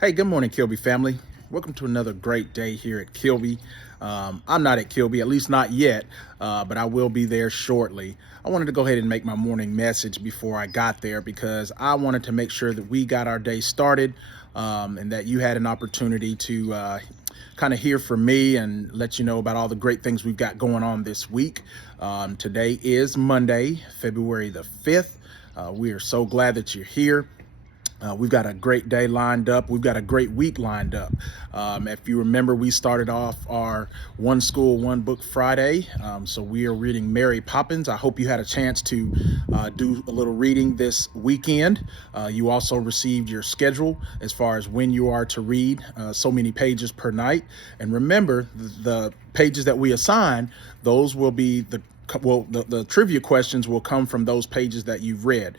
Hey, good morning, Kilby family. Welcome to another great day here at Kilby. I'm not at Kilby, at least not yet, but I will be there shortly. I wanted to go ahead and make my morning message before I got there because I wanted to make sure that we got our day started and that you had an opportunity to kind of hear from me and let you know about all the great things we've got going on this week. Today is Monday, February the 5th. We are so glad that you're here. We've got a great day lined up. We've got a great week lined up. If you remember, we started off our One School, One Book Friday. So we are reading Mary Poppins. I hope you had a chance to do a little reading this weekend. You also received your schedule as far as when you are to read so many pages per night. And remember, the pages that we assign, those will be the trivia questions will come from those pages that you've read.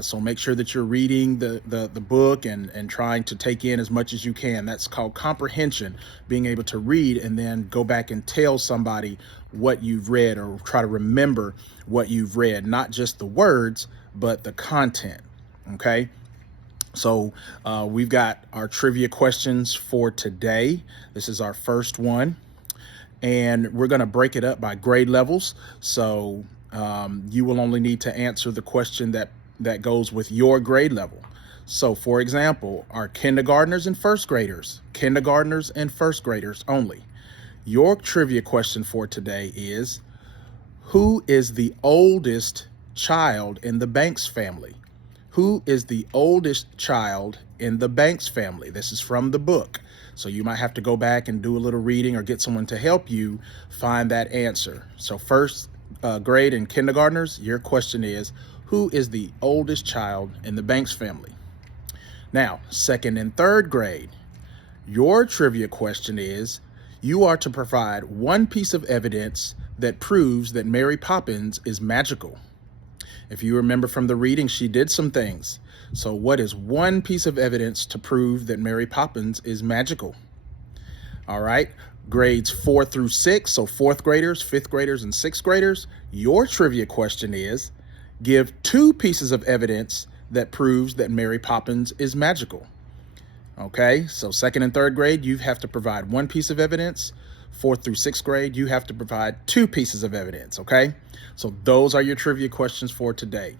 So make sure that you're reading the book and trying to take in as much as you can. That's called comprehension, being able to read and then go back and tell somebody what you've read or try to remember what you've read, not just the words, but the content. Okay. So we've got our trivia questions for today. This is our first one. And we're going to break it up by grade levels. So you will only need to answer the question that goes with your grade level. So for example, our kindergartners and first graders only. Your trivia question for today is, who is the oldest child in the Banks family? Who is the oldest child in the Banks family? This is from the book. So you might have to go back and do a little reading or get someone to help you find that answer. So first grade and kindergartners, your question is, who is the oldest child in the Banks family? Now, second and third grade, your trivia question is, you are to provide one piece of evidence that proves that Mary Poppins is magical. If you remember from the reading, she did some things. So what is one piece of evidence to prove that Mary Poppins is magical? All right, grades 4 through 6, so fourth graders, fifth graders, and sixth graders, your trivia question is, give two pieces of evidence that proves that Mary Poppins is magical. Okay, so second and third grade, you have to provide one piece of evidence. Fourth through sixth grade, you have to provide two pieces of evidence, okay? So those are your trivia questions for today.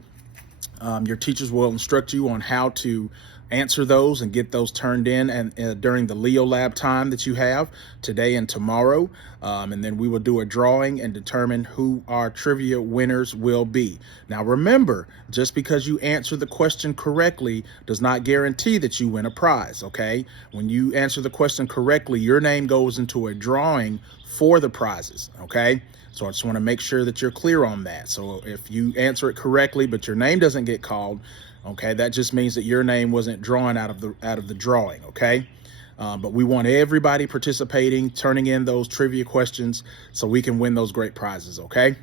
Your teachers will instruct you on how to answer those and get those turned in and during the Leo Lab time that you have today and tomorrow. And then we will do a drawing and determine who our trivia winners will be. Now remember, just because you answer the question correctly does not guarantee that you win a prize, okay? When you answer the question correctly, your name goes into a drawing for the prizes, okay? So I just want to make sure that you're clear on that. So if you answer it correctly, but your name doesn't get called, okay, that just means that your name wasn't drawn out of the drawing, okay? But we want everybody participating, turning in those trivia questions so we can win those great prizes, okay?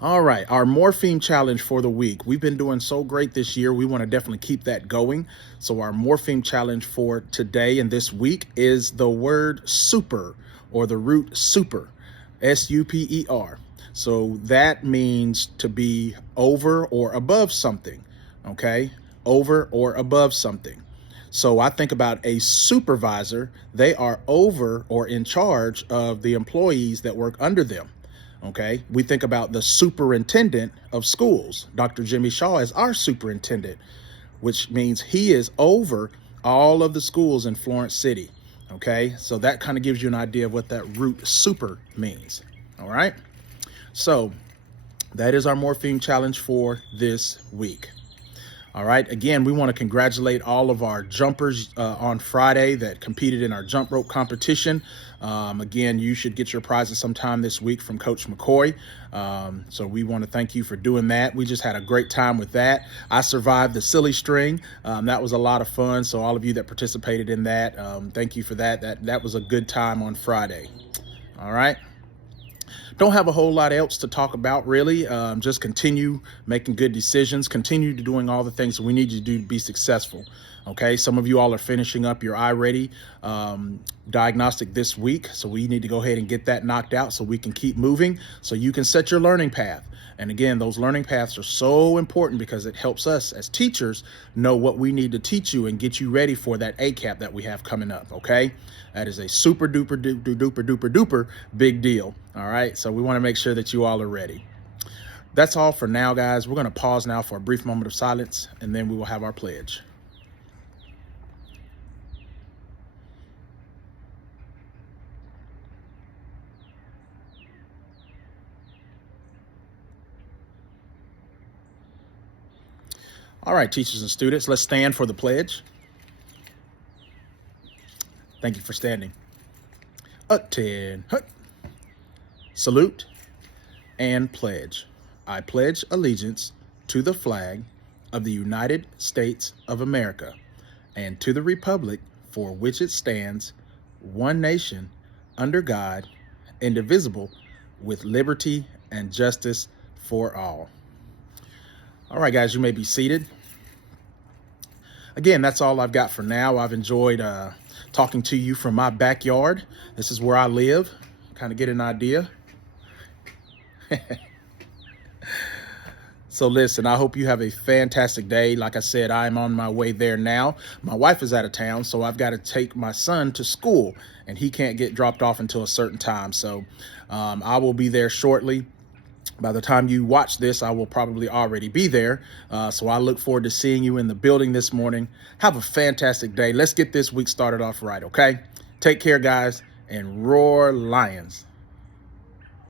All right, our Morpheme Challenge for the week. We've been doing so great this year. We want to definitely keep that going. So our Morpheme Challenge for today and this week is the word super, or the root super. S-U-P-E-R. So that means to be over or above something, okay? Over or above something. So I think about a supervisor. They are over or in charge of the employees that work under them, okay? We think about the superintendent of schools. Dr. Jimmy Shaw is our superintendent, which means he is over all of the schools in Florence City. Okay, so that kind of gives you an idea of what that root super means. All right, so that is our Morpheme Challenge for this week. All right, again, we want to congratulate all of our jumpers on Friday that competed in our jump rope competition. Again, you should get your prizes sometime this week from Coach McCoy. So we want to thank you for doing that. We just had a great time with that. I survived the silly string. That was a lot of fun. So all of you that participated in that, thank you for that. That was a good time on Friday. All right. Don't have a whole lot else to talk about, really. Just continue making good decisions, continue to doing all the things that we need you to do to be successful. Okay, some of you all are finishing up your iReady diagnostic this week, so we need to go ahead and get that knocked out so we can keep moving, so you can set your learning path. And again, those learning paths are so important because it helps us as teachers know what we need to teach you and get you ready for that ACAP that we have coming up. Okay, that is a super duper duper duper duper duper big deal. All right, so we want to make sure that you all are ready. That's all for now, guys. We're going to pause now for a brief moment of silence, and then we will have our pledge. All right, teachers and students, let's stand for the pledge. Thank you for standing. 10, salute and pledge. I pledge allegiance to the flag of the United States of America and to the republic for which it stands, one nation, under God, indivisible, with liberty and justice for all. All right, guys, you may be seated. Again, that's all I've got for now. I've enjoyed talking to you from my backyard. This is where I live. Kind of get an idea. So listen, I hope you have a fantastic day. Like I said, I'm on my way there now. My wife is out of town, so I've got to take my son to school, and he can't get dropped off until a certain time. So I will be there shortly. By the time you watch this, I will probably already be there. So I look forward to seeing you in the building this morning. Have a fantastic day. Let's get this week started off right, okay? Take care, guys, and roar Lions.